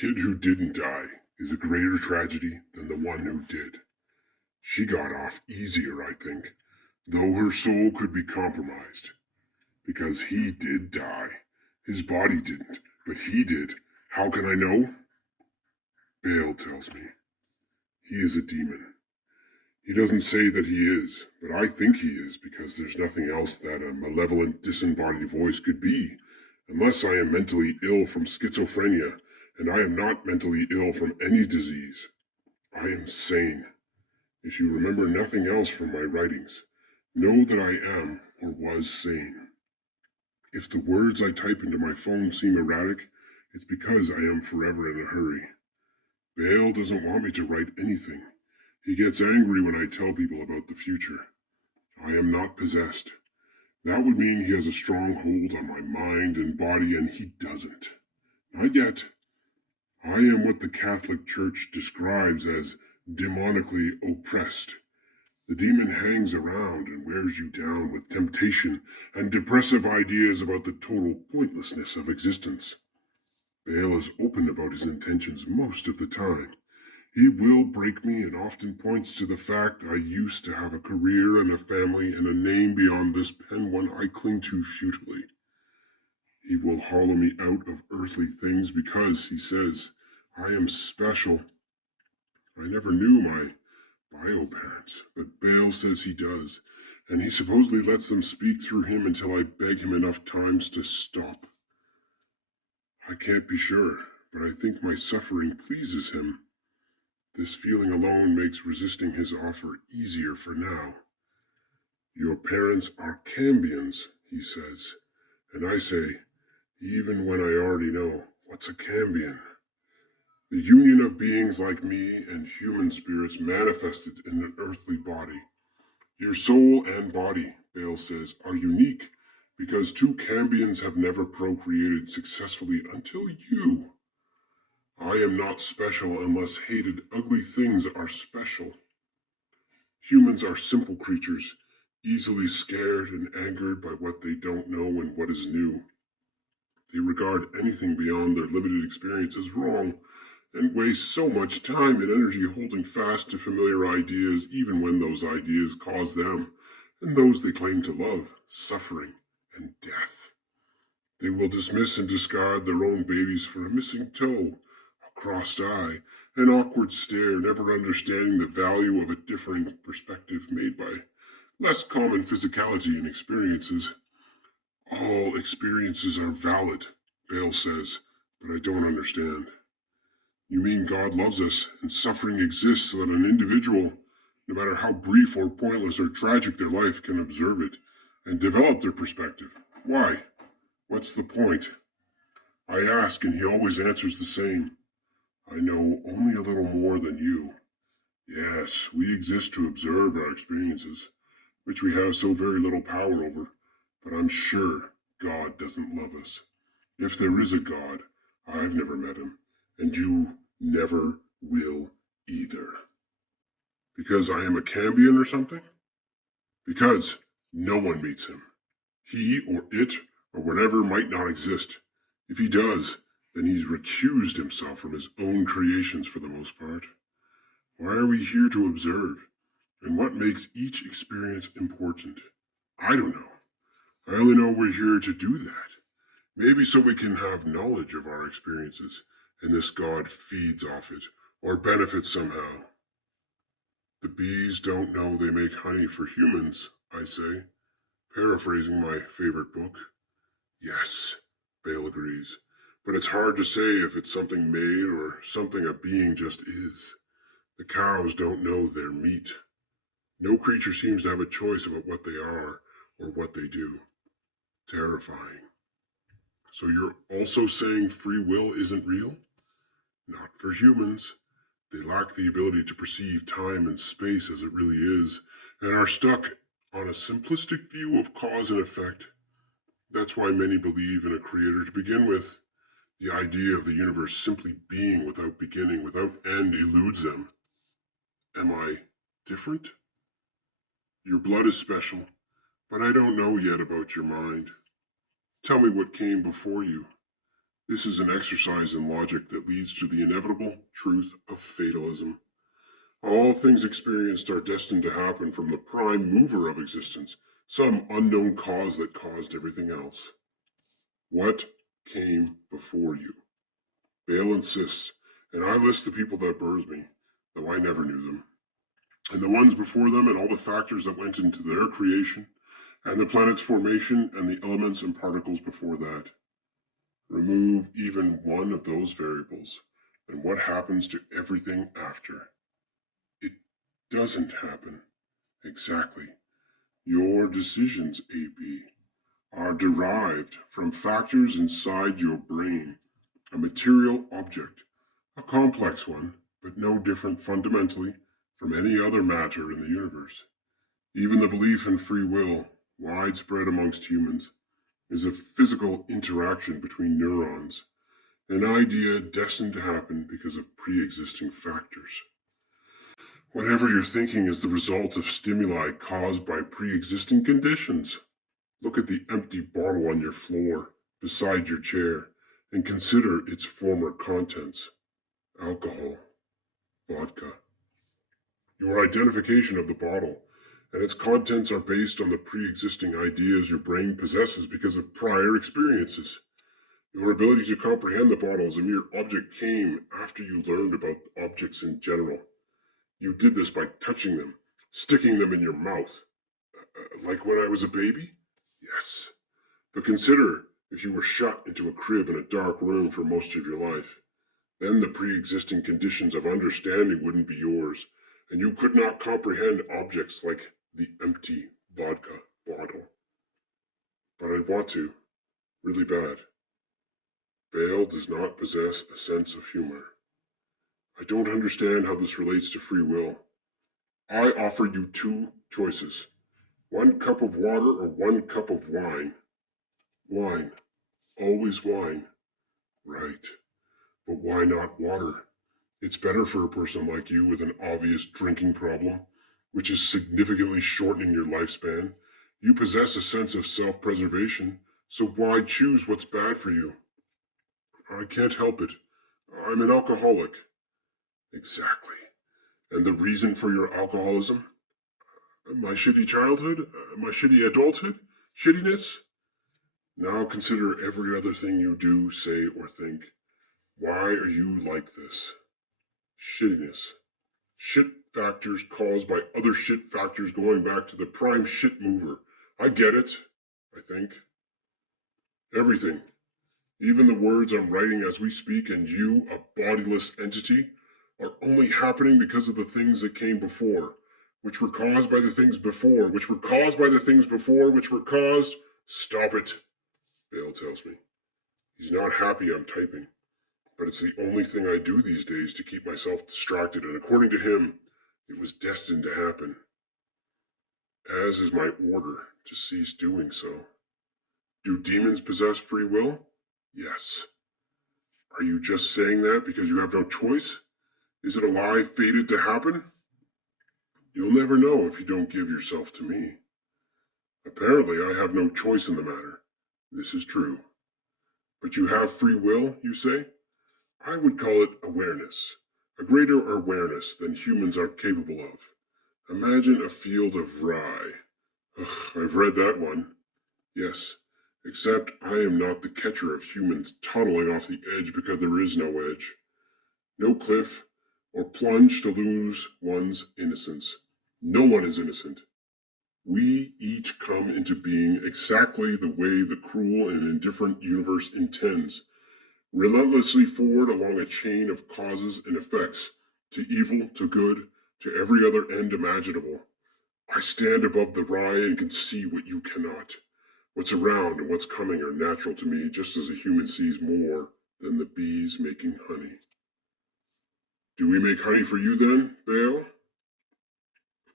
kid who didn't die is a greater tragedy than the one who did. She got off easier, I think, though her soul could be compromised. Because he did die. His body didn't, but he did. How can I know? Bael tells me. He is a demon. He doesn't say that he is, but I think he is because there's nothing else that a malevolent, disembodied voice could be, unless I am mentally ill from schizophrenia, and I am not mentally ill from any disease. I am sane. If you remember nothing else from my writings, know that I am or was sane. If the words I type into my phone seem erratic, it's because I am forever in a hurry. Bael doesn't want me to write anything. He gets angry when I tell people about the future. I am not possessed. That would mean he has a strong hold on my mind and body, and he doesn't. Not yet. I am what the Catholic Church describes as demonically oppressed. The demon hangs around and wears you down with temptation and depressive ideas about the total pointlessness of existence. Bael is open about his intentions most of the time. He will break me and often points to the fact I used to have a career and a family and a name beyond this pen one I cling to futilely. He will hollow me out of earthly things because, he says, I am special. I never knew my bio parents, but Bael says he does, and he supposedly lets them speak through him until I beg him enough times to stop. I can't be sure, but I think my suffering pleases him. This feeling alone makes resisting his offer easier for now. Your parents are Cambions, he says, and I say, even when I already know, what's a Cambion? The union of beings like me and human spirits manifested in an earthly body. Your soul and body, Bael says, are unique because two Cambions have never procreated successfully until you. I am not special unless hated, ugly things are special. Humans are simple creatures, easily scared and angered by what they don't know and what is new. They regard anything beyond their limited experience as wrong and waste so much time and energy holding fast to familiar ideas even when those ideas cause them, and those they claim to love, suffering and death. They will dismiss and discard their own babies for a missing toe, a crossed eye, an awkward stare, never understanding the value of a differing perspective made by less common physicality and experiences. All experiences are valid, Bael says, but I don't understand. You mean God loves us, and suffering exists so that an individual, no matter how brief or pointless or tragic their life, can observe it and develop their perspective. Why? What's the point? I ask, and he always answers the same. I know only a little more than you. Yes, we exist to observe our experiences, which we have so very little power over, but I'm sure God doesn't love us. If there is a God, I've never met him, and you never will either. Because I am a Cambion or something? Because no one meets him. He or it or whatever might not exist. If he does, then he's recused himself from his own creations for the most part. Why are we here to observe? And what makes each experience important? I don't know. I only know we're here to do that. Maybe so we can have knowledge of our experiences, and this God feeds off it, or benefits somehow. The bees don't know they make honey for humans, I say, paraphrasing my favorite book. Yes, Bael agrees, but it's hard to say if it's something made or something a being just is. The cows don't know their meat. No creature seems to have a choice about what they are or what they do. Terrifying. So you're also saying free will isn't real? Not for humans. They lack the ability to perceive time and space as it really is, and are stuck on a simplistic view of cause and effect. That's why many believe in a creator to begin with. The idea of the universe simply being without beginning, without end, eludes them. Am I different? Your blood is special, but I don't know yet about your mind. Tell me what came before you. This is an exercise in logic that leads to the inevitable truth of fatalism. All things experienced are destined to happen from the prime mover of existence, some unknown cause that caused everything else. What came before you? Bael insists, and I list the people that birthed me, though I never knew them, and the ones before them, and all the factors that went into their creation, and the planet's formation, and the elements and particles before that. Remove even one of those variables, and what happens to everything after? It doesn't happen. Exactly. Your decisions, AB, are derived from factors inside your brain, a material object, a complex one, but no different fundamentally from any other matter in the universe. Even the belief in free will, widespread amongst humans, is a physical interaction between neurons, an idea destined to happen because of pre-existing factors. Whatever you're thinking is the result of stimuli caused by pre-existing conditions. Look at the empty bottle on your floor beside your chair and consider its former contents. Alcohol, vodka. Your identification of the bottle and its contents are based on the pre-existing ideas your brain possesses because of prior experiences. Your ability to comprehend the bottle as a mere object came after you learned about objects in general. You did this by touching them, sticking them in your mouth. Like when I was a baby? Yes. But consider if you were shut into a crib in a dark room for most of your life. Then the pre-existing conditions of understanding wouldn't be yours, and you could not comprehend objects like the empty vodka bottle. But I'd want to, really bad. Bael does not possess a sense of humor. I don't understand how this relates to free will. I offer you two choices. 1 cup of water or 1 cup of wine. Wine. Always wine. Right. But why not water? It's better for a person like you with an obvious drinking problem, which is significantly shortening your lifespan. You possess a sense of self-preservation, so why choose what's bad for you? I can't help it. I'm an alcoholic. Exactly. And the reason for your alcoholism? My shitty childhood? My shitty adulthood? Shittiness? Now consider every other thing you do, say, or think. Why are you like this? Shittiness. Shit factors caused by other shit factors going back to the prime shit mover. I get it, I think. Everything. Even the words I'm writing as we speak and you, a bodiless entity, are only happening because of the things that came before, which were caused by the things before, which were caused by the things before, which were caused... Stop it, Bael tells me. He's not happy I'm typing, but it's the only thing I do these days to keep myself distracted, and according to him, it was destined to happen. As is my order to cease doing so. Do demons possess free will? Yes. Are you just saying that because you have no choice? Is it a lie fated to happen? You'll never know if you don't give yourself to me. Apparently, I have no choice in the matter. This is true. But you have free will, you say? I would call it awareness. A greater awareness than humans are capable of. Imagine a field of rye. Ugh, I've read that one. Yes, except I am not the catcher of humans toddling off the edge because there is no edge. No cliff, or plunge to lose one's innocence. No one is innocent. We each come into being exactly the way the cruel and indifferent universe intends, relentlessly forward along a chain of causes and effects, to evil, to good, to every other end imaginable. I stand above the rye and can see what you cannot. What's around and what's coming are natural to me, just as a human sees more than the bees making honey. Do we make honey for you then, Bael?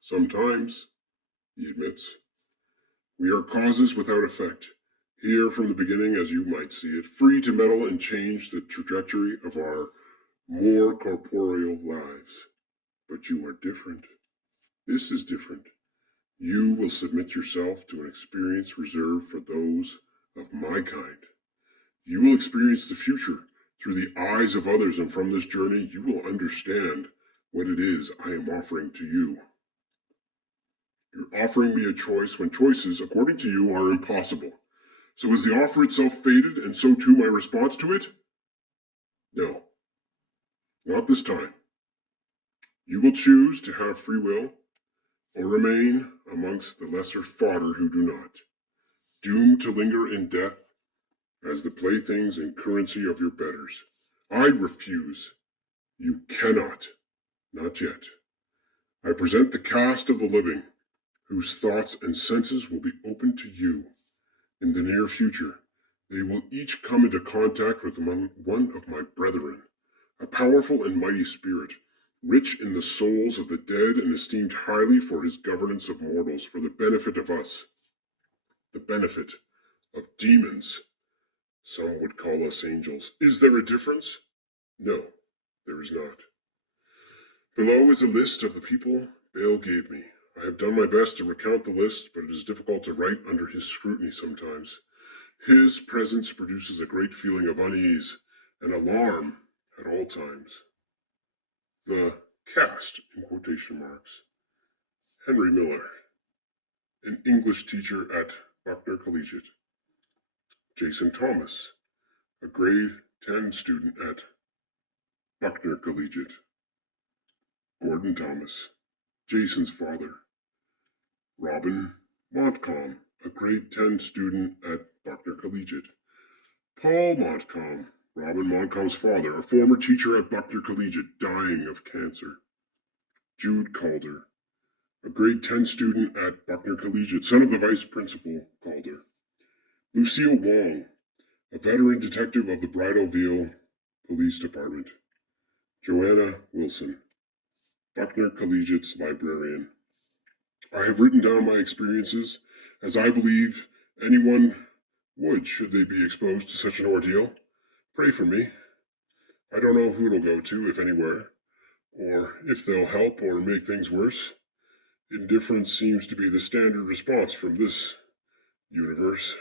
Sometimes, he admits. We are causes without effect, here from the beginning as you might see it, free to meddle and change the trajectory of our more corporeal lives. But you are different. This is different. You will submit yourself to an experience reserved for those of my kind. You will experience the future through the eyes of others, and from this journey you will understand what it is I am offering to you. You're offering me a choice when choices, according to you, are impossible. So is the offer itself fated, and so too my response to it? No, not this time. You will choose to have free will, or remain amongst the lesser fodder who do not, doomed to linger in death as the playthings and currency of your betters. I refuse. You cannot. Not yet. I present the cast of the living, whose thoughts and senses will be open to you. In the near future, they will each come into contact with one of my brethren, a powerful and mighty spirit, rich in the souls of the dead and esteemed highly for his governance of mortals, for the benefit of us, the benefit of demons. Some would call us angels. Is there a difference? No, there is not. Below is a list of the people Bael gave me. I have done my best to recount the list, but it is difficult to write under his scrutiny sometimes. His presence produces a great feeling of unease and alarm at all times. The cast, in quotation marks. Henry Miller, an English teacher at Buckner Collegiate. Jason Thomas, a grade 10 student at Buckner Collegiate. Gordon Thomas, Jason's father. Robin Montcalm, a grade 10 student at Buckner Collegiate. Paul Montcalm, Robin Montcalm's father, a former teacher at Buckner Collegiate, dying of cancer. Jude Calder, a grade 10 student at Buckner Collegiate, son of the vice principal Calder. Lucille Wong, a veteran detective of the Bridalveil Police Department. Joanna Wilson, Buckner Collegiate's librarian. I have written down my experiences, as I believe anyone would should they be exposed to such an ordeal. Pray for me. I don't know who it'll go to, if anywhere, or if they'll help or make things worse. Indifference seems to be the standard response from this universe.